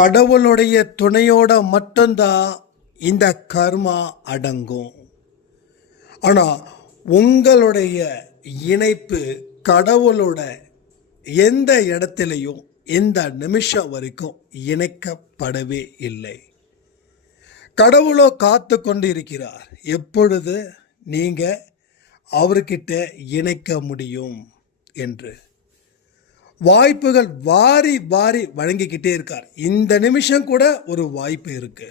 கடவுளுடைய துணையோட மட்டும்தான் இந்த கர்மா அடங்கும். ஆனால் உங்களுடைய இணைப்பு கடவுளோட எந்த இடத்துலையும் இந்த நிமிஷம் வரைக்கும் இணைக்கப்படவே இல்லை. கடவுளோ காத்து கொண்டு இருக்கிறார் எப்பொழுது நீங்கள் அவர்கிட்ட இணைக்க முடியும் என்று. வாய்ப்புகள் வாரி வாரி வழங்கிக்கிட்டே இருக்கார். இந்த நிமிஷம் கூட ஒரு வாய்ப்பு இருக்கு.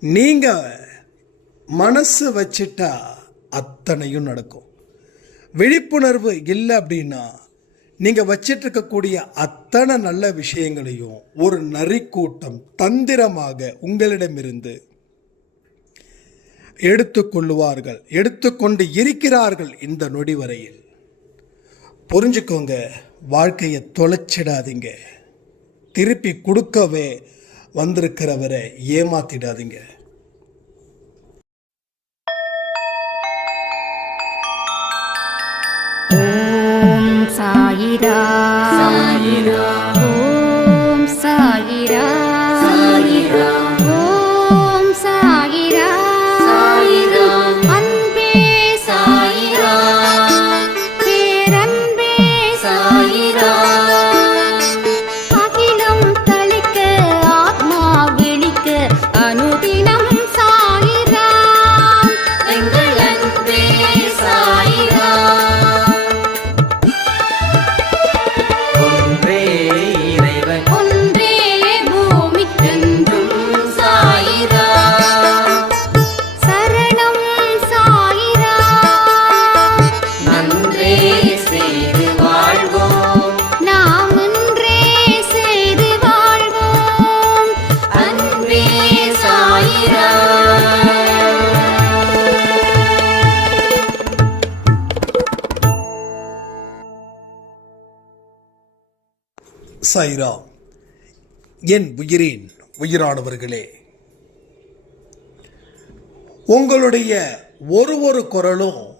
நீங்க மனசு வச்சிட்டா அத்தனையும் நடக்கும். விழிப்புணர்வு இல்லை அப்படின்னா நீங்க வச்சிட்டு இருக்கக்கூடிய அத்தனை நல்ல விஷயங்களையும் ஒரு நரிக்கூட்டம் தந்திரமாக உங்களிடமிருந்து எடுத்துக்கொள்ளுவார்கள் எடுத்துக்கொண்டு இருக்கிறார்கள் இந்த நொடி வரையில் புரிஞ்சுக்கோங்க வாழ்க்கையை தொலைச்சிடாதீங்க. திருப்பி கொடுக்கவே வந்திருக்கிறவரை ஏமாத்திடாதீங்க. ஓம் சாயிரா. சாயிரா. ஓம் சாயிரா. சாயிரா. சாய்ரா என் உயிரின் உயிரானவர்களே உங்களுடைய ஒரு ஒரு குரலும்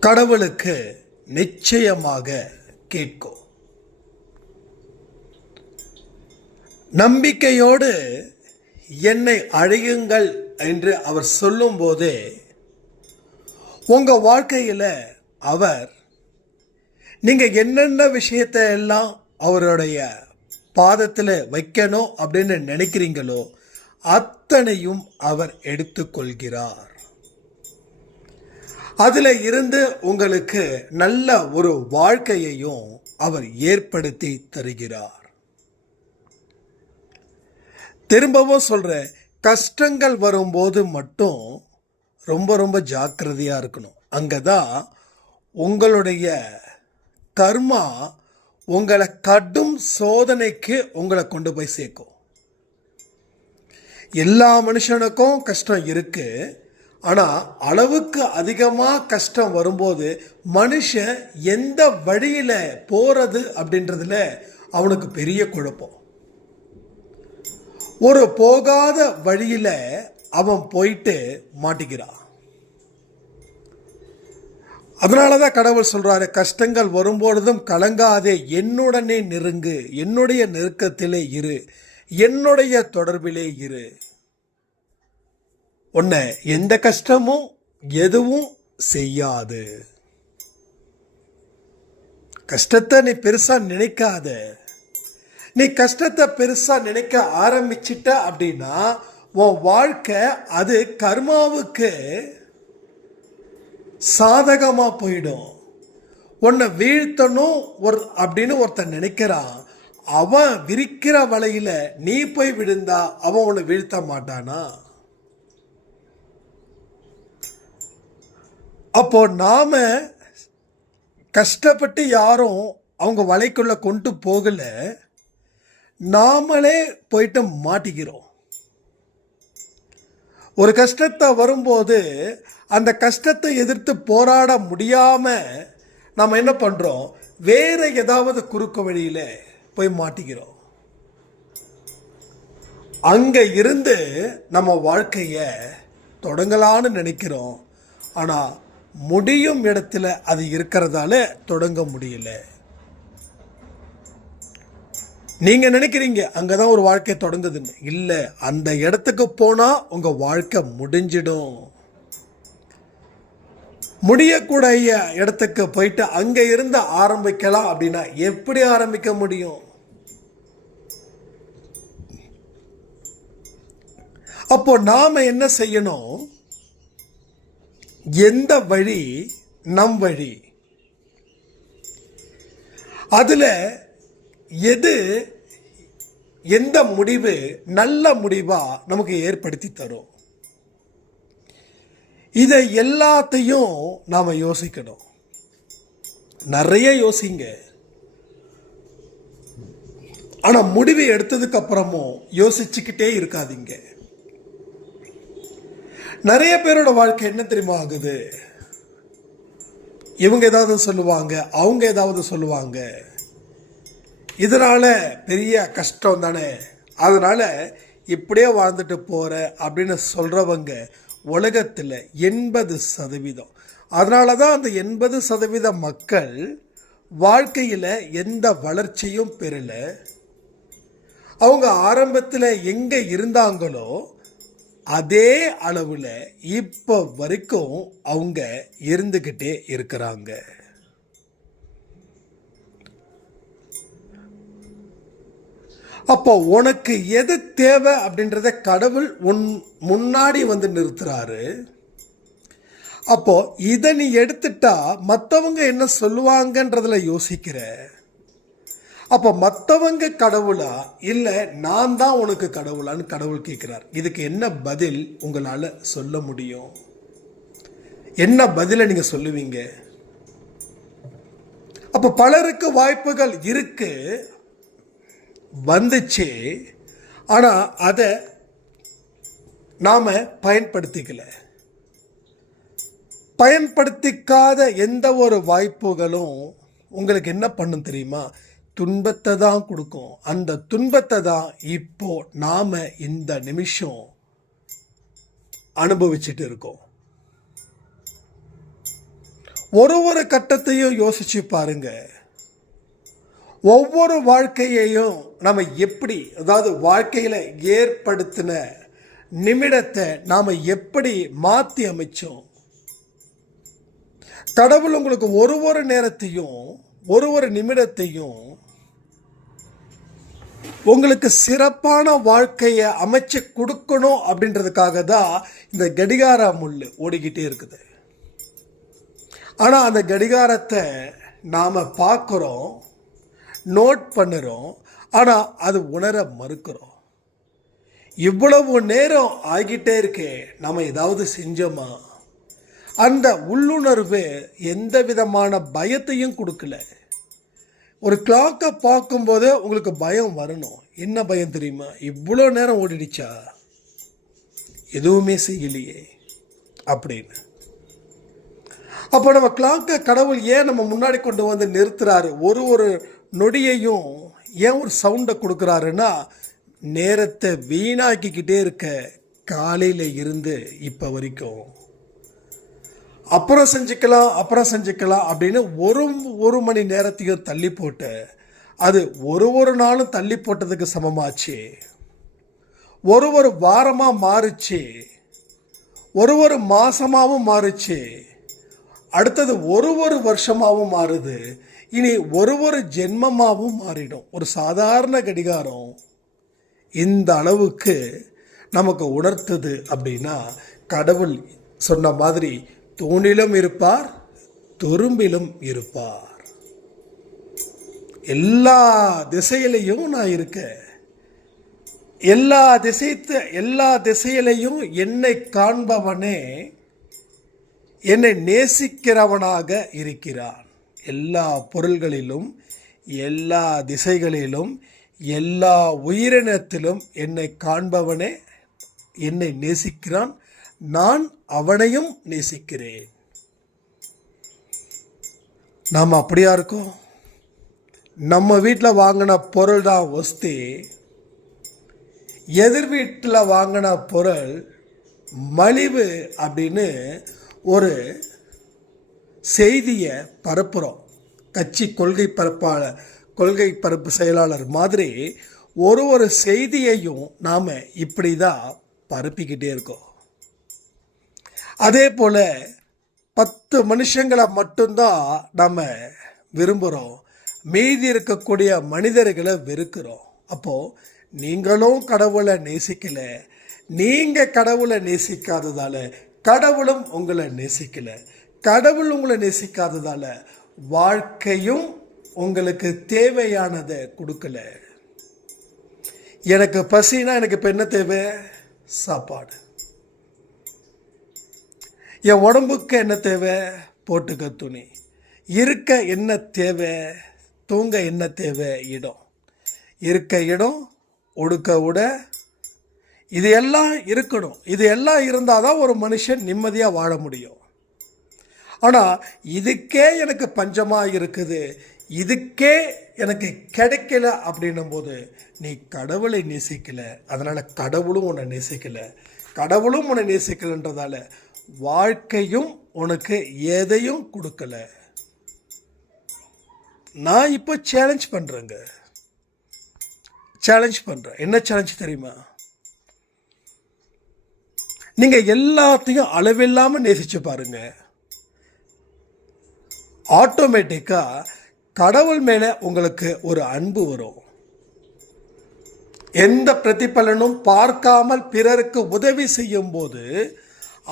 கடவுளுக்கு நிச்சயமாக கேட்கும். நம்பிக்கையோடு என்னை அழையுங்கள் என்று அவர் சொல்லும்போதே உங்கள் வாழ்க்கையில் அவர் நீங்கள் என்னென்ன விஷயத்தை எல்லாம் அவருடைய பாதத்தில் வைக்கணும் அப்படின்னு நினைக்கிறீங்களோ அத்தனையும் அவர் எடுத்துக்கொள்கிறார். அதில் இருந்து உங்களுக்கு நல்ல ஒரு வாழ்க்கையையும் அவர் ஏற்படுத்தி தருகிறார். திரும்பவும் சொல்கிறேன் கஷ்டங்கள் வரும்போது மட்டும் ரொம்ப ரொம்ப ஜாக்கிரதையாக இருக்கணும். அங்கே தான் உங்களுடைய கர்மா உங்களை கடும் சோதனைக்கு உங்களை கொண்டு போய் சேர்க்கும். எல்லா மனுஷனுக்கும் கஷ்டம் இருக்கு. ஆனால் அளவுக்கு அதிகமாக கஷ்டம் வரும்போது மனுஷன் எந்த வழியில் போகிறது அப்படின்றதுல அவனுக்கு பெரிய குழப்பம். ஒரு போகாத வழியில் அவன் போயிட்டு மாட்டிக்கிறான். அதனால தான் கடவுள் சொல்கிறாரு கஷ்டங்கள் வரும்பொழுதும் கலங்காதே என்னுடனே நெருங்கு என்னுடைய நெருக்கத்திலே இரு என்னுடைய தொடர்பிலே இரு. உன்னை எந்த கஷ்டமும் எதுவும் செய்யாது. கஷ்டத்தை நீ பெருசாக நினைக்காத. நீ கஷ்டத்தை பெருசாக நினைக்க ஆரம்பிச்சிட்ட அப்படின்னா உன் வாழ்க்கை அது கர்மாவுக்கு சாதகமா போயிடும். உன்னை வீழ்த்தணும் ஒரு அப்படின்னு ஒருத்தன் நினைக்கிறான். அவன் விரிக்கிற வலையில நீ போய் விழுந்தா அவன் உன்னை வீழ்த்த மாட்டானா? அப்போ நாம கஷ்டப்பட்டு யாரும் அவங்க வலைக்குள்ள கொண்டு போகல. நாமளே போயிட்டு மாட்டிக்கிறோம். ஒரு கஷ்டத்தை வரும்போது அந்த கஷ்டத்தை எதிர்த்து போராட முடியாமல் நம்ம என்ன பண்ணுறோம் வேறு ஏதாவது குறுக்கு வழியில் போய் மாட்டிக்கிறோம். அங்கே இருந்து நம்ம வாழ்க்கையை தொடங்கலான்னு நினைக்கிறோம். ஆனால் முடியும் இடத்துல அது இருக்கிறதால தொடங்க முடியல. நீங்கள் நினைக்கிறீங்க அங்கே தான் ஒரு வாழ்க்கை தொடங்குதுன்னு. இல்லை அந்த இடத்துக்கு போனால் உங்கள் வாழ்க்கை முடிஞ்சிடும். முடியக்கூடிய இடத்துக்கு போயிட்டு அங்கே இருந்து ஆரம்பிக்கலாம் அப்படின்னா எப்படி ஆரம்பிக்க முடியும்? அப்போ நாம் என்ன செய்யணும்? எந்த வழி? நம் வழி. அதில் எது எந்த முடிவு நல்ல முடிவாக நமக்கு ஏற்படுத்தி தரும்? இதை எல்லாத்தையும் நாம யோசிக்கணும். நிறைய யோசிங்க. ஆனா முடிவு எடுத்ததுக்கு அப்புறமும் யோசிச்சுக்கிட்டே இருக்காதீங்க. நிறைய பேரோட வாழ்க்கை என்ன தெரியுமா ஆகுது? இவங்க ஏதாவது சொல்லுவாங்க அவங்க ஏதாவது சொல்லுவாங்க. இதனால பெரிய கஷ்டம் தானே அதனால இப்படியே வாழ்ந்துட்டு போற அப்படின்னு சொல்றவங்க உலகத்தில் எண்பது சதவீதம். அதனால தான் அந்த எண்பது சதவீத மக்கள் வாழ்க்கையில் எந்த வளர்ச்சியும் பெறல. அவங்க ஆரம்பத்தில் எங்கே இருந்தாங்களோ அதே அளவில் இப்போ வரைக்கும் அவங்க இருந்துக்கிட்டே இருக்கிறாங்க. அப்போ உனக்கு எது தேவை அப்படின்றத கடவுள் உன் முன்னாடி வந்து நிறுத்துறாரு. அப்போ இதை நீ எடுத்துட்டா மற்றவங்க என்ன சொல்லுவாங்கன்றதுல யோசிக்கிற. அப்போ மற்றவங்க கடவுளா? இல்லை நான் தான் உனக்கு கடவுளான்னு கடவுள் கேட்குறார் இதுக்கு என்ன பதில் உங்களால் சொல்ல முடியும்? என்ன பதிலை நீங்கள் சொல்லுவீங்க? அப்போ பலருக்கு வாய்ப்புகள் இருக்குது வந்துச்சு ஆனால் அதை நாம் பயன்படுத்திக்கல. பயன்படுத்திக்காத எந்த ஒரு வாய்ப்புகளும் உங்களுக்கு என்ன பண்ணும் தெரியுமா? துன்பத்தை தான் கொடுக்கும். அந்த துன்பத்தை தான் இப்போ நாம் இந்த நிமிஷம் அனுபவிச்சுட்டு இருக்கோம். ஒரு ஒரு கட்டத்தையும் யோசிச்சு பாருங்கள் ஒவ்வொரு வாழ்க்கையையும் நம்ம எப்படி அதாவது வாழ்க்கையில் ஏற்படுத்தின நிமிடத்தை நாம் எப்படி மாற்றி அமைச்சோம்? கடவுள் உங்களுக்கு ஒரு ஒரு நேரத்தையும் ஒரு ஒரு நிமிடத்தையும் உங்களுக்கு சிறப்பான வாழ்க்கையை அமைச்சு கொடுக்கணும் அப்படின்றதுக்காக தான் இந்த கடிகார முள் ஓடிக்கிட்டே இருக்குது. ஆனால் அந்த கடிகாரத்தை நாம் பார்க்குறோம். நோட் பண்ணுறோம் ஆனால் அது உணர மறுக்கிறோம். இவ்வளவு நேரம் ஆகிட்டே இருக்கே நம்ம ஏதாவது செஞ்சோமா? அந்த உள்ளுணர்வு எந்த விதமான பயத்தையும் கொடுக்கல. ஒரு கிளாக்கை பார்க்கும்போது உங்களுக்கு பயம் வரணும். என்ன பயம் தெரியுமா? இவ்வளோ நேரம் ஓடிடுச்சா? எதுவுமே செய்யலையே அப்படின்னு. அப்போ நம்ம கிளாக்கை கடவுள் ஏன் நம்ம முன்னாடி கொண்டு வந்து நிறுத்துறாரு? ஒரு ஒரு நொடியையும் ஏன் ஒரு சவுண்டை கொடுக்குறாருன்னா நேரத்தை வீணாக்கிக்கிட்டே இருக்க காலையில் இருந்து இப்போ வரைக்கும். அப்புறம் செஞ்சுக்கலாம் அப்புறம் செஞ்சுக்கலாம் அப்படின்னு ஒரு ஒரு மணி நேரத்தையும் தள்ளி போட்டு அது ஒரு ஒரு நாளும் தள்ளி போட்டதுக்கு சமமாச்சு. ஒரு ஒரு வாரமாக மாறுச்சு. ஒரு ஒரு மாதமாகவும் மாறுச்சு. அடுத்தது ஒரு ஒரு வருஷமாகவும் மாறுது. இனி ஒரு ஒரு ஜென்மமாகவும் மாறிடும். ஒரு சாதாரண கடிகாரம் இந்த அளவுக்கு நமக்கு உணர்த்துது அப்படின்னா கடவுள் சொன்ன மாதிரி தூணிலும் இருப்பார் துரும்பிலும் இருப்பார். எல்லா திசையிலையும் நான் இருக்கேன். எல்லா திசைத்து எல்லா திசையிலையும் என்னை காண்பவனே என்னை நேசிக்கிறவனாக இருக்கிறான். எல்லா பொருள்களிலும் எல்லா திசைகளிலும் எல்லா உயிரினத்திலும் என்னை காண்பவனே என்னை நேசிக்கிறான். நான் அவனையும் நேசிக்கிறேன். நாம் அப்படியா இருக்கோம்? நம்ம வீட்டில் வாங்கின பொருள் தான் வஸ்தி எதிர் வீட்டில் வாங்கின பொருள் மலிவு அப்படின்னு ஒரு செய்தியை பரப்புகிறோம் கட்சி கொள்கை பரப்பாளர் கொள்கை பரப்பு செயலாளர் மாதிரி ஒரு ஒரு செய்தியையும் நாம் இப்படி தான் பரப்பிக்கிட்டே இருக்கோம். அதே போல் பத்து மனுஷங்களை மட்டும்தான் நம்ம விரும்புகிறோம் மீதி இருக்கக்கூடிய மனிதர்களை வெறுக்கிறோம். அப்போது நீங்களும் கடவுளை நேசிக்கலை. நீங்கள் கடவுளை நேசிக்காததால் கடவுளும் உங்களை நேசிக்கல. கடவுள் உங்களை நேசிக்காததால் வாழ்க்கையும் உங்களுக்கு தேவையானதை கொடுக்கல. எனக்கு பசினா எனக்கு இப்போ என்ன தேவை? சாப்பாடு. என் உடம்புக்கு என்ன தேவை? போட்டுக்க துணி. இருக்க என்ன தேவை? தூங்க என்ன தேவை? இடம். இருக்க இடம் ஒடுக்க உட இது எல்லாம் இருக்கணும். இது எல்லாம் இருந்தால் தான் ஒரு மனுஷன் நிம்மதியாக வாழ முடியும். ஆனால் இதுக்கே எனக்கு பஞ்சமாக இருக்குது. இதுக்கே எனக்கு கிடைக்கல அப்படின்னும் போது நீ கடவுளை நேசிக்கல. அதனால் கடவுளும் உன்னை நேசிக்கலை. கடவுளும் உன்னை நேசிக்கலைன்றதால வாழ்க்கையும் உனக்கு எதையும் கொடுக்கல. நான் இப்போ சேலஞ்ச் பண்ணுறேங்க சேலஞ்ச் பண்ணுறேன் என்ன சேலஞ்ச் தெரியுமா? நீங்கள் எல்லாத்தையும் அளவில்லாமல் நேசிச்சு பாருங்க. ஆட்டோமேட்டிக்காக கடவுள் மேலே உங்களுக்கு ஒரு அன்பு வரும். எந்த பிரதிபலனும் பார்க்காமல் பிறருக்கு உதவி செய்யும் போது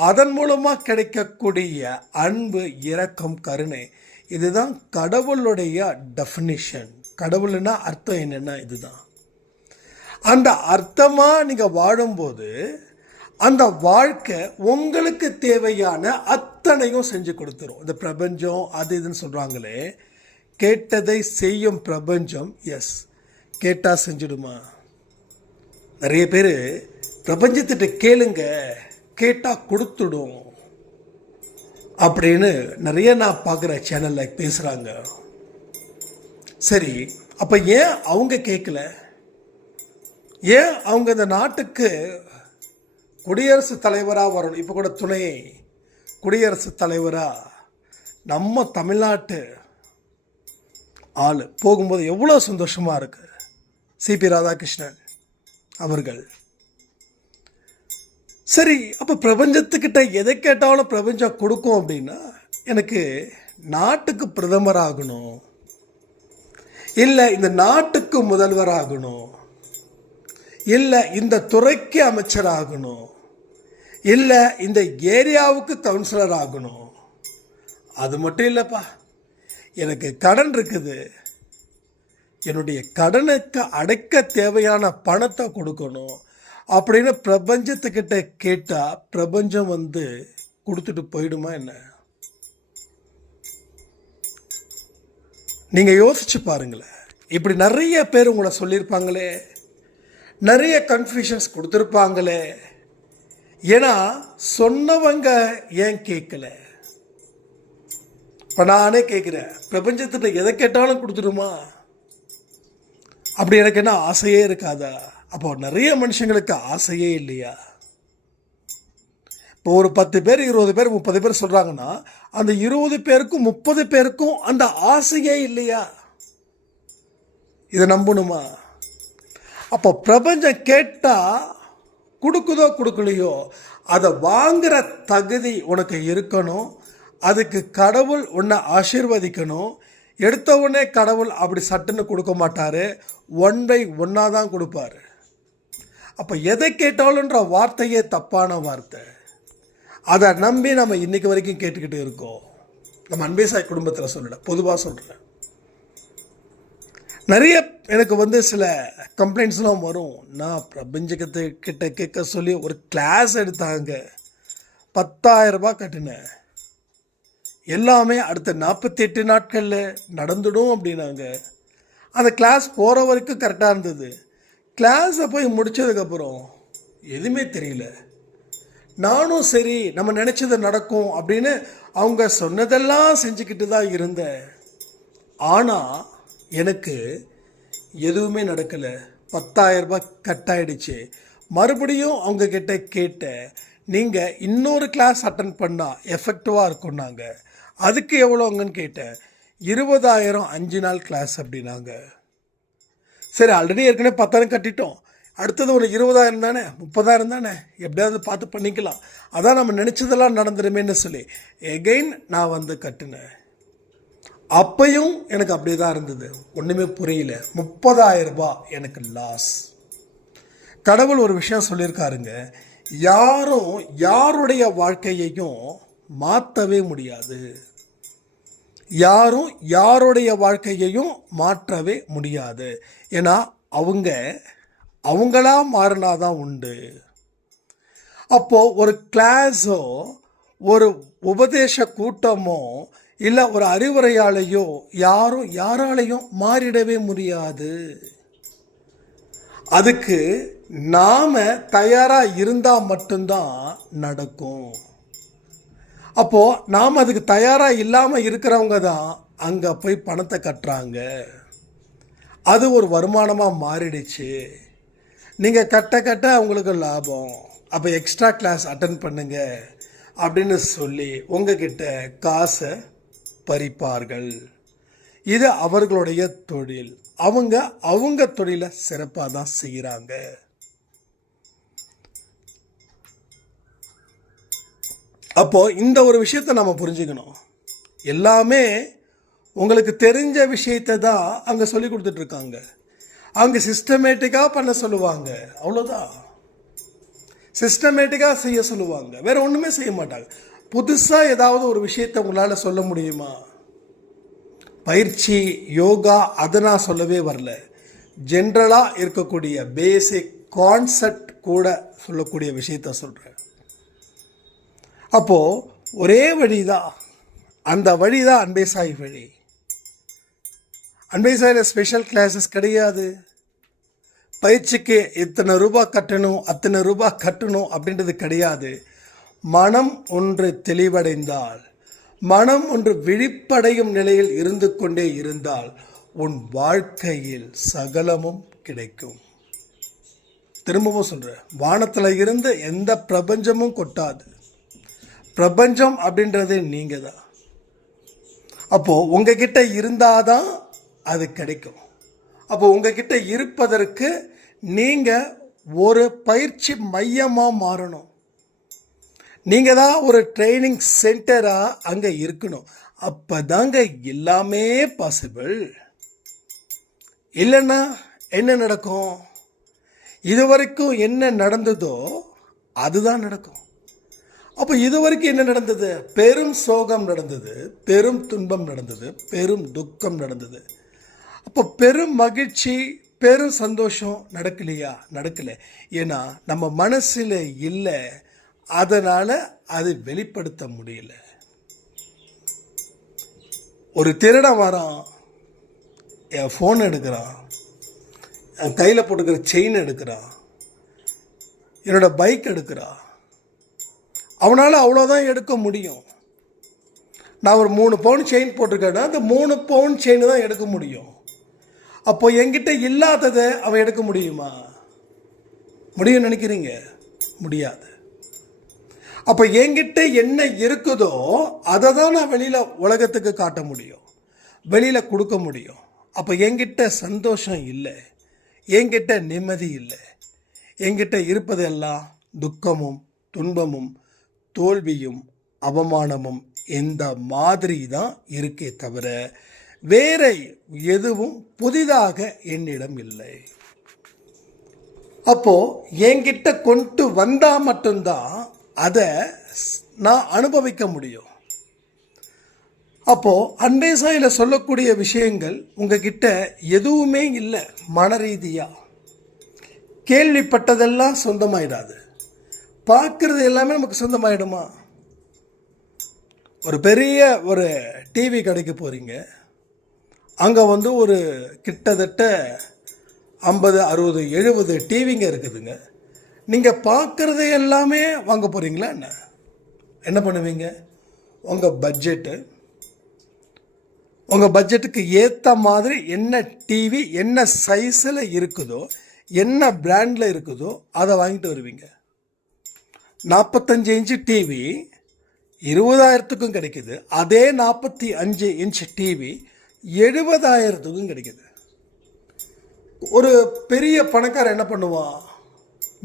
அதன் மூலமாக கிடைக்கக்கூடிய அன்பு இரக்கம் கருணை இதுதான் கடவுளுடைய டெஃபினிஷன் கடவுள்னா அர்த்தம் என்னென்னா இதுதான். அந்த அர்த்தமாக நீங்கள் வாழும்போது அந்த வாழ்க்கை உங்களுக்கு தேவையான அத்தனையும் செஞ்சு கொடுத்துரும். இந்த பிரபஞ்சம் அது இதுன்னு சொல்கிறாங்களே கேட்டதை செய்யும் பிரபஞ்சம் எஸ் கேட்டால் செஞ்சிடுமா? நிறைய பேர் பிரபஞ்சத்திட்ட கேளுங்க கேட்டால் கொடுத்துடும் அப்படின்னு நிறைய நான் பார்க்குற சேனலில் பேசுகிறாங்க சரி அப்போ ஏன் அவங்க கேட்கல ஏன் அவங்க இந்த நாட்டுக்கு குடியரசுத் தலைவராக வரணும். இப்போ கூட துணை குடியரசுத் தலைவராக நம்ம தமிழ்நாட்டு ஆள். போகும்போது எவ்வளோ சந்தோஷமாக இருக்குது சிபி ராதாகிருஷ்ணன் அவர்கள். சரி அப்போ பிரபஞ்சத்துக்கிட்ட எதை கேட்டாலும் பிரபஞ்சம் கொடுக்கும் அப்படின்னா எனக்கு நாட்டுக்கு பிரதமர் ஆகணும் இல்லை இந்த நாட்டுக்கு முதல்வர் ஆகணும் இல்லை இந்த துறைக்கு அமைச்சர் ஆகணும் இல்லை இந்த ஏரியாவுக்கு கவுன்சிலர் ஆகணும். அது மட்டும் இல்லைப்பா. எனக்கு கடன் இருக்குது. என்னுடைய கடனுக்கு அடைக்க தேவையான பணத்தை கொடுக்கணும் அப்படின்னு பிரபஞ்சத்துக்கிட்ட கேட்டால் பிரபஞ்சம் வந்து கொடுத்துட்டு போயிடுமா என்ன? நீங்கள் யோசிச்சு பாருங்களேன். இப்படி நிறைய பேர் உங்களை சொல்லியிருப்பாங்களே. நிறைய கன்ஃபியூஷன்ஸ் கொடுத்துருப்பாங்களே. ஏன்னா சொன்னவங்க ஏன் கேட்கல இப்போ நானே கேட்குறேன் பிரபஞ்சத்தில் எதை கேட்டாலும் கொடுத்துடுமா? அப்படி எனக்கு என்ன ஆசையே இருக்காதா? அப்போ நிறைய மனுஷங்களுக்கு ஆசையே இல்லையா? இப்போ ஒரு பத்து பேர் இருபது பேர் முப்பது பேர் சொல்கிறாங்கன்னா அந்த இருபது பேருக்கும் முப்பது பேருக்கும் அந்த ஆசையே இல்லையா? இதை நம்பணுமா? அப்போ பிரபஞ்சம் கேட்டால் கொடுக்குதோ கொடுக்கலையோ அதை வாங்குற தகுதி உனக்கு இருக்கணும். அதுக்கு கடவுள் உன்னை ஆசீர்வதிக்கணும். எடுத்த உடனே கடவுள் அப்படி சட்டுன்னு கொடுக்க மாட்டார். ஒன் பை ஒன்னாக தான் கொடுப்பாரு. அப்போ எதை கேட்டாலுன்ற வார்த்தையே தப்பான வார்த்தை. அதை நம்பி நம்ம இன்றைக்கு வரைக்கும் கேட்டுக்கிட்டு இருக்கோம். நம்ம அன்பேசாய் குடும்பத்தில் சொல்லலை பொதுவாக சொல்கிறேன் நிறைய எனக்கு வந்து சில கம்ப்ளைண்ட்ஸ்லாம் வரும். நான் பிரபஞ்சகத்தை கேட்க சொல்லி ஒரு கிளாஸ் எடுத்தாங்க. பத்தாயிரரூபா கட்டினேன். எல்லாமே அடுத்த நாற்பத்தி எட்டு நாட்களில் நடந்துடும் அப்படின்னாங்க. அந்த கிளாஸ் போகிற வரைக்கும் கரெக்டாக இருந்தது. கிளாஸை போய் முடித்ததுக்கப்புறம் எதுவுமே தெரியல. நானும் சரி நம்ம நினச்சது நடக்கும் அப்படின்னு அவங்க சொன்னதெல்லாம் செஞ்சுக்கிட்டு தான் இருந்தேன். ஆனால் எனக்கு எதுவுமே நடக்கலை. பத்தாயிரம் ரூபாய் கட் ஆயிடுச்சு மறுபடியும் அவங்க கிட்ட கேட்டேன் நீங்கள் இன்னொரு கிளாஸ் அட்டன் பண்ணால் எஃபெக்டிவாக இருக்கும்னாங்க அதுக்கு எவ்வளோங்கன்னு கேட்டேன் இருபதாயிரம் அஞ்சு நாள் கிளாஸ் அப்படின்னாங்க. சரி ஆல்ரெடி ஏற்கனவே பத்தாயிரம் கட்டிட்டோம். அடுத்தது ஒரு இருபதாயிரம் தானே? முப்பதாயிரம் தானே? எப்படியாவது பார்த்து பண்ணிக்கலாம். அதான் நம்ம நினச்சதெல்லாம் நடந்துருமேன்னு சொல்லி எகெயின் நான் வந்து கட்டினேன். அப்பையும் எனக்கு அப்படியே தான் இருந்தது. ஒன்றுமே புரியல. முப்பதாயிரம் ரூபாய் எனக்கு லாஸ் கடவுள் ஒரு விஷயம் சொல்லியிருக்காருங்க. யாரும் யாருடைய வாழ்க்கையையும் மாற்றவே முடியாது. யாரும் யாருடைய வாழ்க்கையையும் மாற்றவே முடியாது. ஏன்னா அவங்க அவங்களா மாறினாதான் உண்டு. அப்போது ஒரு கிளாஸோ ஒரு உபதேச கூட்டமோ இல்லை ஒரு அறிவுரையாலேயோ யாரும் யாராலையும் மாறிடவே முடியாது. அதுக்கு நாம் தயாராக இருந்தால் மட்டும்தான் நடக்கும். அப்போது நாம் அதுக்கு தயாராக இல்லாமல் இருக்கிறவங்க தான் அங்கே போய் பணத்தை கட்டுறாங்க. அது ஒரு வருமானமாக மாறிடுச்சு. நீங்கள் கட்ட கட்ட அவங்களுக்கு லாபம். அப்போ எக்ஸ்ட்ரா கிளாஸ் அட்டன் பண்ணுங்க அப்படின்னு சொல்லி உங்ககிட்ட காசை பறிப்பார்கள். இது அவர்களுடைய தொழில். அவங்க அவங்க தொழிலை சிறப்பாக தான் செய்கிறாங்க அப்போ இந்த ஒரு விஷயத்தை நம்ம புரிஞ்சுக்கணும். எல்லாமே உங்களுக்கு தெரிஞ்ச விஷயத்தை தான் அங்கே சொல்லி கொடுத்துட்டு இருக்காங்க அவங்க சிஸ்டமேட்டிக்காக பண்ண சொல்லுவாங்க. அவ்வளோதான் சிஸ்டமேட்டிக்காக செய்ய சொல்லுவாங்க. வேற ஒன்றுமே செய்ய மாட்டாங்க. புதுசாக ஏதாவது ஒரு விஷயத்தை உங்களால் சொல்ல முடியுமா? பயிற்சி யோகா அதை நான் சொல்லவே வரல. ஜென்ரலாக இருக்கக்கூடிய பேசிக் கான்செப்ட் கூட சொல்லக்கூடிய விஷயத்த சொல்கிறேன் அப்போது ஒரே வழி தான் அந்த வழி தான் அன்பே சாய் வழி. அன்பே சாயில் ஸ்பெஷல் கிளாஸஸ் கிடையாது. பயிற்சிக்கு இத்தனை ரூபாய் கட்டணும் அத்தனை ரூபாய் கட்டணும் அப்படின்றது கிடையாது. மனம் ஒன்று தெளிவடைந்தால் மனம் ஒன்று விழிப்படையும் நிலையில் இருந்து கொண்டே இருந்தால் உன் வாழ்க்கையில் சகலமும் கிடைக்கும். திரும்பவும் சொல்கிறேன் வானத்தில் இருந்து எந்த பிரபஞ்சமும் கொட்டாது. பிரபஞ்சம் அப்படின்றது நீங்கள் தான் அப்போது உங்ககிட்ட இருந்தாதான் அது கிடைக்கும். அப்போ உங்ககிட்ட இருப்பதற்கு நீங்கள் ஒரு பயிற்சி மையமாக மாறணும். நீங்கள் தான் ஒரு ட்ரைனிங் சென்டராக அங்கே இருக்கணும். அப்போ தாங்க எல்லாமே பாசிபிள் இல்லைன்னா என்ன நடக்கும்? இதுவரைக்கும் என்ன நடந்ததோ அதுதான் நடக்கும். அப்போ இதுவரைக்கும் என்ன நடந்தது? பெரும் சோகம் நடந்தது பெரும் துன்பம் நடந்தது பெரும் துக்கம் நடந்தது. அப்போ பெரும் மகிழ்ச்சி பெரும் சந்தோஷம் நடக்கலையா? நடக்கலை. ஏன்னா நம்ம மனசில் இல்லை அதனால் அதை வெளிப்படுத்த முடியல. ஒரு திருடன் வரான் என் ஃபோன் எடுக்கிறான் என் கையில் போட்டுக்கிற செயின் எடுக்கிறான் என்னோடய பைக் எடுக்கிறான். அவனால் அவ்வளோதான் எடுக்க முடியும். நான் ஒரு மூணு பவுன் செயின் போட்டிருக்கேன்னா அந்த மூணு பவுன் செயின் தான் எடுக்க முடியும். அப்போ என்கிட்ட இல்லாததை அவன் எடுக்க முடியுமா? முடியும் நினைக்கிறீங்க? முடியாது. அப்போ என்கிட்ட என்ன இருக்குதோ அதை தான் நான் வெளியில் உலகத்துக்கு காட்ட முடியும். வெளியில் கொடுக்க முடியும். அப்போ என்கிட்ட சந்தோஷம் இல்லை. என்கிட்ட நிம்மதி இல்லை. என்கிட்ட இருப்பதெல்லாம் துக்கமும் துன்பமும் தோல்வியும் அவமானமும் இந்த மாதிரி தான் இருக்கே தவிர வேற எதுவும் புதிதாக என்னிடம் இல்லை. அப்போ என்கிட்ட கொண்டு வந்தா மட்டும்தான் அதை நான் அனுபவிக்க முடியும். அப்போது அன்பே சாயில சொல்லக்கூடிய விஷயங்கள் உங்ககிட்ட எதுவுமே இல்லை மன ரீதியாக கேள்விப்பட்டதெல்லாம் சொந்தமாயிடாது. பார்க்குறது எல்லாமே நமக்கு சொந்தமாயிடுமா? ஒரு பெரிய ஒரு டிவி கடைக்கு போகிறீங்க அங்கே வந்து ஒரு கிட்டத்தட்ட ஐம்பது அறுபது எழுபது டிவிங்க இருக்குதுங்க. நீங்கள் பார்க்குறது எல்லாமே வாங்க போகிறீங்களா என்ன? என்ன பண்ணுவீங்க? உங்கள் பட்ஜெட்டு உங்கள் பட்ஜெட்டுக்கு ஏற்ற மாதிரி என்ன டிவி என்ன சைஸில் இருக்குதோ என்ன பிராண்டில் இருக்குதோ அதை வாங்கிட்டு வருவீங்க. நாற்பத்தஞ்சு இன்ச்சு டிவி இருபதாயிரத்துக்கும் கிடைக்குது. அதே நாற்பத்தி அஞ்சு இன்ச் டிவி எழுபதாயிரத்துக்கும் கிடைக்குது. ஒரு பெரிய பணக்காரன் என்ன பண்ணுவான்?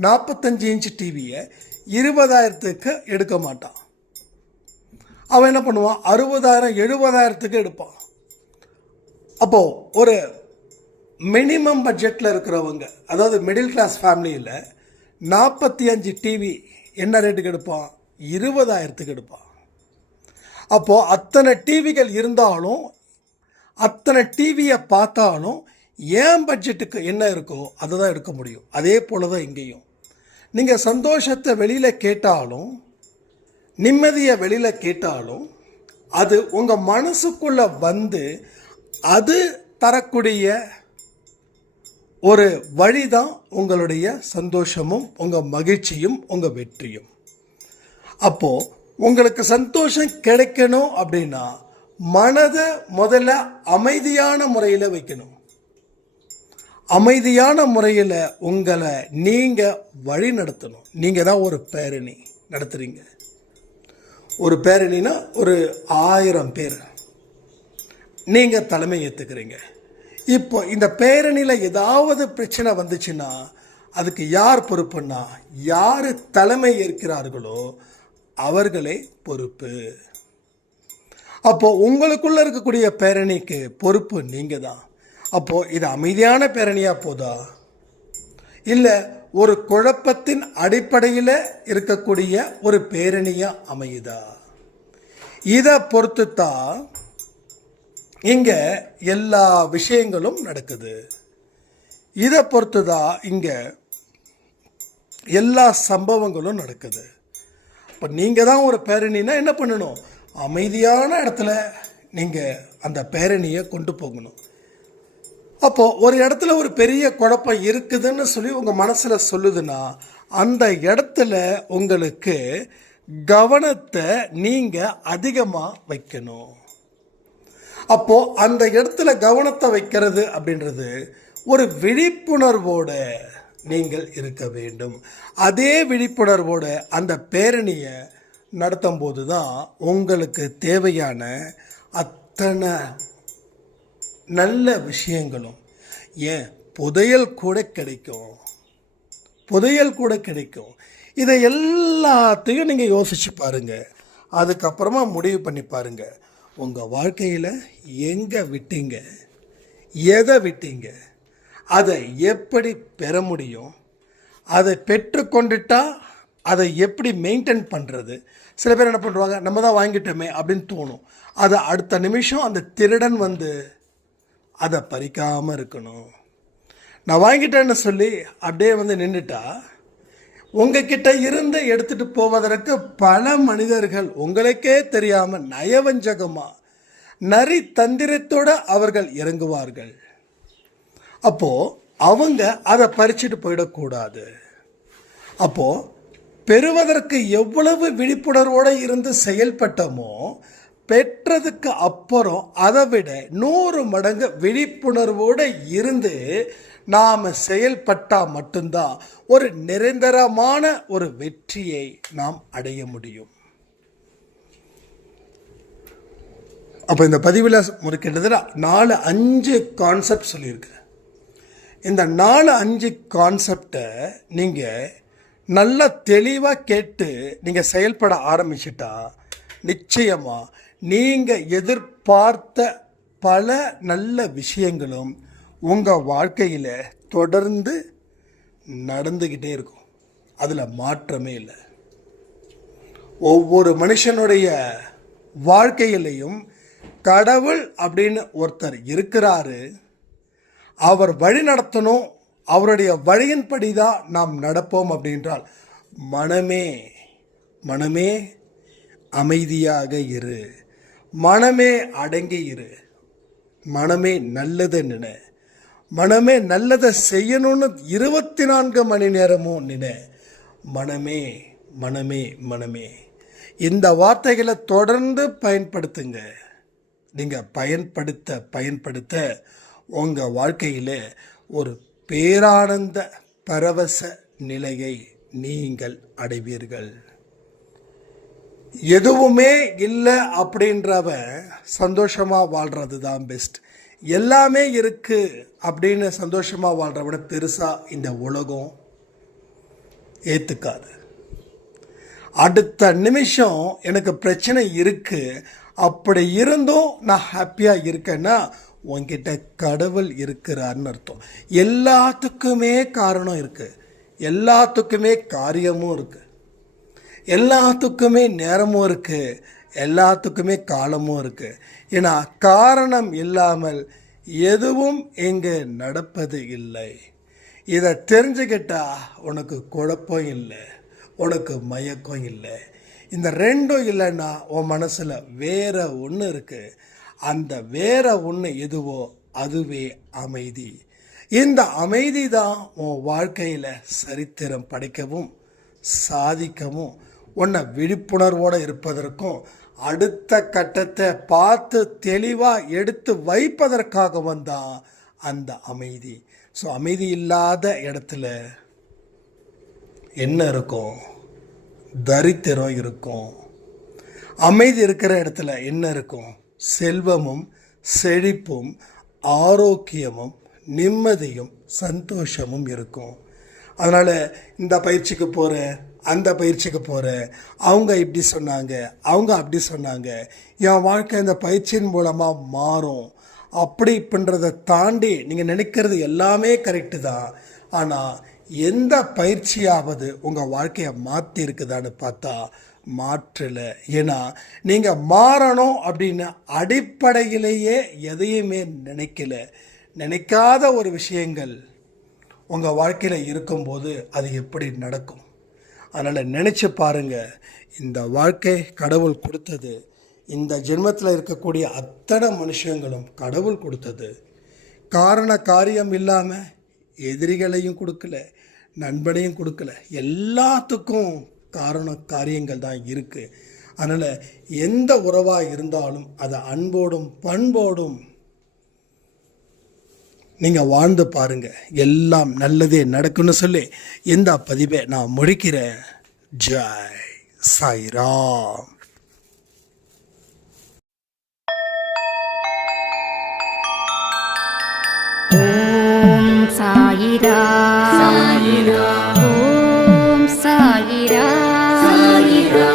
நாற்பத்தஞ்சு இன்ச் டிவியை இருபதாயிரத்துக்கு எடுக்க மாட்டான். அவன் என்ன பண்ணுவான்? அறுபதாயிரம் எழுபதாயிரத்துக்கு எடுப்பான். அப்போது ஒரு மினிமம் பட்ஜெட்டில் இருக்கிறவங்க அதாவது மிடில் கிளாஸ் ஃபேமிலியில் நாற்பத்தி அஞ்சு டிவி என்ன ரேட்டுக்கு எடுப்பான்? இருபதாயிரத்துக்கு எடுப்பான். அப்போது அத்தனை டிவிகள் இருந்தாலும் அத்தனை டிவியை பார்த்தாலும் ஏன் பட்ஜெட்டுக்கு என்ன இருக்கோ அதை தான் எடுக்க முடியும். அதே போல தான் இங்கேயும். நீங்கள் சந்தோஷத்தை வெளியில் கேட்டாலும் நிம்மதியை வெளியில் கேட்டாலும் அது உங்கள் மனசுக்குள்ளே வந்து அது தரக்கூடிய ஒரு வழி தான் உங்களுடைய சந்தோஷமும் உங்கள் மகிழ்ச்சியும் உங்கள் வெற்றியும். அப்போது உங்களுக்கு சந்தோஷம் கிடைக்கணும் அப்படின்னா மனதை முதல்ல அமைதியான முறையில் வைக்கணும். அமைதியான முறையில் உங்களை நீங்கள் வழி நடத்தணும். நீங்கள் தான் ஒரு பேரணி. நடத்துகிறீங்க ஒரு பேரணினா ஒரு ஆயிரம் பேர். நீங்கள் தலைமை ஏற்றுக்கிறீங்க இப்போ இந்த பேரணியில் ஏதாவது பிரச்சனை வந்துச்சுன்னா அதுக்கு யார் பொறுப்புன்னா யார் தலைமை ஏற்கிறார்களோ அவர்களே பொறுப்பு. அப்போது உங்களுக்குள்ளே இருக்கக்கூடிய பேரணிக்கு பொறுப்பு நீங்கள் தான் அப்போது இது அமைதியான பேரணியாக போதா? இல்லை ஒரு குழப்பத்தின் அடிப்படையில் இருக்கக்கூடிய ஒரு பேரணியாக அமையுதா? இதை பொறுத்து தான் இங்கே எல்லா விஷயங்களும் நடக்குது. இதை பொறுத்து தான் இங்கே எல்லா சம்பவங்களும் நடக்குது. இப்போ நீங்கள் தான் ஒரு பேரணினா என்ன பண்ணணும்? அமைதியான இடத்துல நீங்கள் அந்த பேரணியை கொண்டு போகணும். அப்போது ஒரு இடத்துல ஒரு பெரிய குழப்பம் இருக்குதுன்னு சொல்லி உங்கள் மனசில் சொல்லுதுன்னா அந்த இடத்துல உங்களுக்கு கவனத்தை நீங்கள் அதிகமாக வைக்கணும். அப்போது அந்த இடத்துல கவனத்தை வைக்கிறது அப்படின்றது ஒரு விழிப்புணர்வோட நீங்கள் இருக்க வேண்டும். அதே விழிப்புணர்வோட அந்த பேரணியை நடத்தும் போது தான் உங்களுக்கு தேவையான அத்தனை நல்ல விஷயங்களும். ஏன்? புதையல் கூட கிடைக்கும். புதையல் கூட கிடைக்கும். இதை எல்லாத்தையும் நீங்கள் யோசிச்சு பாருங்கள் அதுக்கப்புறமா முடிவு பண்ணி பாருங்கள் உங்கள் வாழ்க்கையில் எங்கே விட்டீங்க? எதை விட்டீங்க? அதை எப்படி பெற முடியும்? அதை பெற்றுக்கொண்டுட்டா அதை எப்படி மெயின்டைன் பண்ணுறது சில பேர் என்ன பண்ணுவாங்க நம்ம தான் வாங்கிட்டோமே அப்படின்னு தோணும். அதை அடுத்த நிமிஷம் அந்த திருடன் வந்து அதை பறிக்காமல் இருக்கணும். நான் வாங்கிட்டேன்னு சொல்லி அப்படியே வந்து நின்றுட்டா உங்ககிட்ட இருந்து எடுத்துட்டு போவதற்கு பல மனிதர்கள் உங்களுக்கே தெரியாமல் நயவஞ்சகமா நரி தந்திரத்தோட அவர்கள் இறங்குவார்கள். அப்போ அவங்க அதை பறிச்சுட்டு போயிடக்கூடாது. அப்போ பெறுவதற்கு எவ்வளவு விழிப்புணர்வோடு இருந்து செயல்பட்டோமோ பெற்றதுக்கு அப்புறம் அதை விட நூறு மடங்கு விழிப்புணர்வோடு இருந்து நாம் செயல்பட்டால் மட்டும்தான் ஒரு நிரந்தரமான ஒரு வெற்றியை நாம் அடைய முடியும். அப்போ இந்த பதிவில் ஒரு நாலு அஞ்சு கான்செப்ட் சொல்லியிருக்கேன் இந்த நாலு அஞ்சு கான்செப்டை நீங்கள் நல்லா தெளிவாக கேட்டு நீங்கள் செயல்பட ஆரம்பிச்சிட்டா நிச்சயமாக நீங்கள் எதிர்பார்த்த பல நல்ல விஷயங்களும் உங்கள் வாழ்க்கையில் தொடர்ந்து நடந்துக்கிட்டே இருக்கும். அதில் மாற்றமே இல்லை. ஒவ்வொரு மனுஷனுடைய வாழ்க்கையிலையும் கடவுள் அப்படின்னு ஒருத்தர் இருக்கிறாரு. அவர் வழி நடத்தணும் அவருடைய வழியின்படி தான் நாம் நடப்போம் அப்படின்றால் மனமே மனமே அமைதியாக இரு. மனமே அடங்கி இரு. மனமே நல்லது நினை. மனமே நல்லதை செய்யணும்னு இருபத்தி நான்கு மணி நேரமும் நின. மனமே மனமே மனமே. இந்த வார்த்தைகளை தொடர்ந்து பயன்படுத்துங்க. நீங்கள் பயன்படுத்த பயன்படுத்த உங்கள் வாழ்க்கையில் ஒரு பேரானந்த பரவச நிலையை நீங்கள் அடைவீர்கள். எதுவுமே இல்லை அப்படின்றவன் சந்தோஷமாக வாழ்கிறது தான் பெஸ்ட் எல்லாமே இருக்குது அப்படின்னு சந்தோஷமாக வாழ்றவனை பெருசாக இந்த உலகம் ஏற்றுக்காது அடுத்த நிமிஷம் எனக்கு பிரச்சனை இருக்குது அப்படி இருந்தும் நான் ஹாப்பியாக இருக்கேன்னா உங்ககிட்ட கடவுள் இருக்கிறார்னு அர்த்தம். எல்லாத்துக்குமே காரணம் இருக்குது எல்லாத்துக்குமே காரியமும் இருக்குது எல்லாத்துக்குமே நேரமும் இருக்குது எல்லாத்துக்குமே காலமும் இருக்குது ஏன்னா காரணம் இல்லாமல் எதுவும் இங்கு நடப்பது இல்லை. இதை தெரிஞ்சுக்கிட்டா உனக்கு குழப்பம் இல்லை உனக்கு மயக்கம் இல்லை. இந்த ரெண்டும் இல்லைன்னா உன் மனசில் வேற ஒன்று இருக்குது அந்த வேற ஒன்று எதுவோ அதுவே அமைதி. இந்த அமைதி தான் உன் வாழ்க்கையில் சரித்திரம் படைக்கவும் சாதிக்கவும் உன்னை விழிப்புணர்வோடு இருப்பதற்கும் அடுத்த கட்டத்தை பார்த்து தெளிவாக எடுத்து வைப்பதற்காகவும் தான் அந்த அமைதி. ஸோ அமைதி இல்லாத இடத்துல என்ன இருக்கும்? தரித்திரம் இருக்கும். அமைதி இருக்கிற இடத்துல என்ன இருக்கும்? செல்வமும் செழிப்பும் ஆரோக்கியமும் நிம்மதியும் சந்தோஷமும் இருக்கும். அதனால் இந்த பயிற்சிக்கு போகிறேன் அந்த பயிற்சிக்கு போகிறேன் அவங்க இப்படி சொன்னாங்க அவங்க அப்படி சொன்னாங்க. என் வாழ்க்கை இந்த பயிற்சியின் மூலமாக மாறும். அப்படி இப்படின்றத தாண்டி நீங்கள் நினைக்கிறது எல்லாமே கரெக்டு தான். ஆனால் எந்த பயிற்சியாவது உங்கள் வாழ்க்கையை மாற்றி இருக்குதான்னு பார்த்தா மாற்றலை. ஏன்னா நீங்கள் மாறணும் அப்படின்னு அடிப்படையிலேயே எதையுமே நினைக்கல. நினைக்காத ஒரு விஷயங்கள் உங்கள் வாழ்க்கையில் இருக்கும்போது அது எப்படி நடக்கும்? அதனால் நினச்சி பாருங்க. இந்த வாழ்க்கை கடவுள் கொடுத்தது. இந்த ஜென்மத்தில் இருக்கக்கூடிய அத்தனை மனுஷங்களும் கடவுள் கொடுத்தது. காரண காரியம் இல்லாமல் எதிரிகளையும் கொடுக்கல நண்பனையும் கொடுக்கல. எல்லாத்துக்கும் காரண காரியங்கள் தான் இருக்குது அதனால் எந்த உறவாக இருந்தாலும் அதை அன்போடும் பண்போடும் நீங்கள் வாழ்ந்து பாருங்க. எல்லாம் நல்லதே நடக்கும்னு சொல்லி இந்த பதிவை நான் முடிக்கிறேன். ஜெய் சாய்ராம். ஓம் சாயிரா சாயிரா ஓம் சாயிரா சாயிரா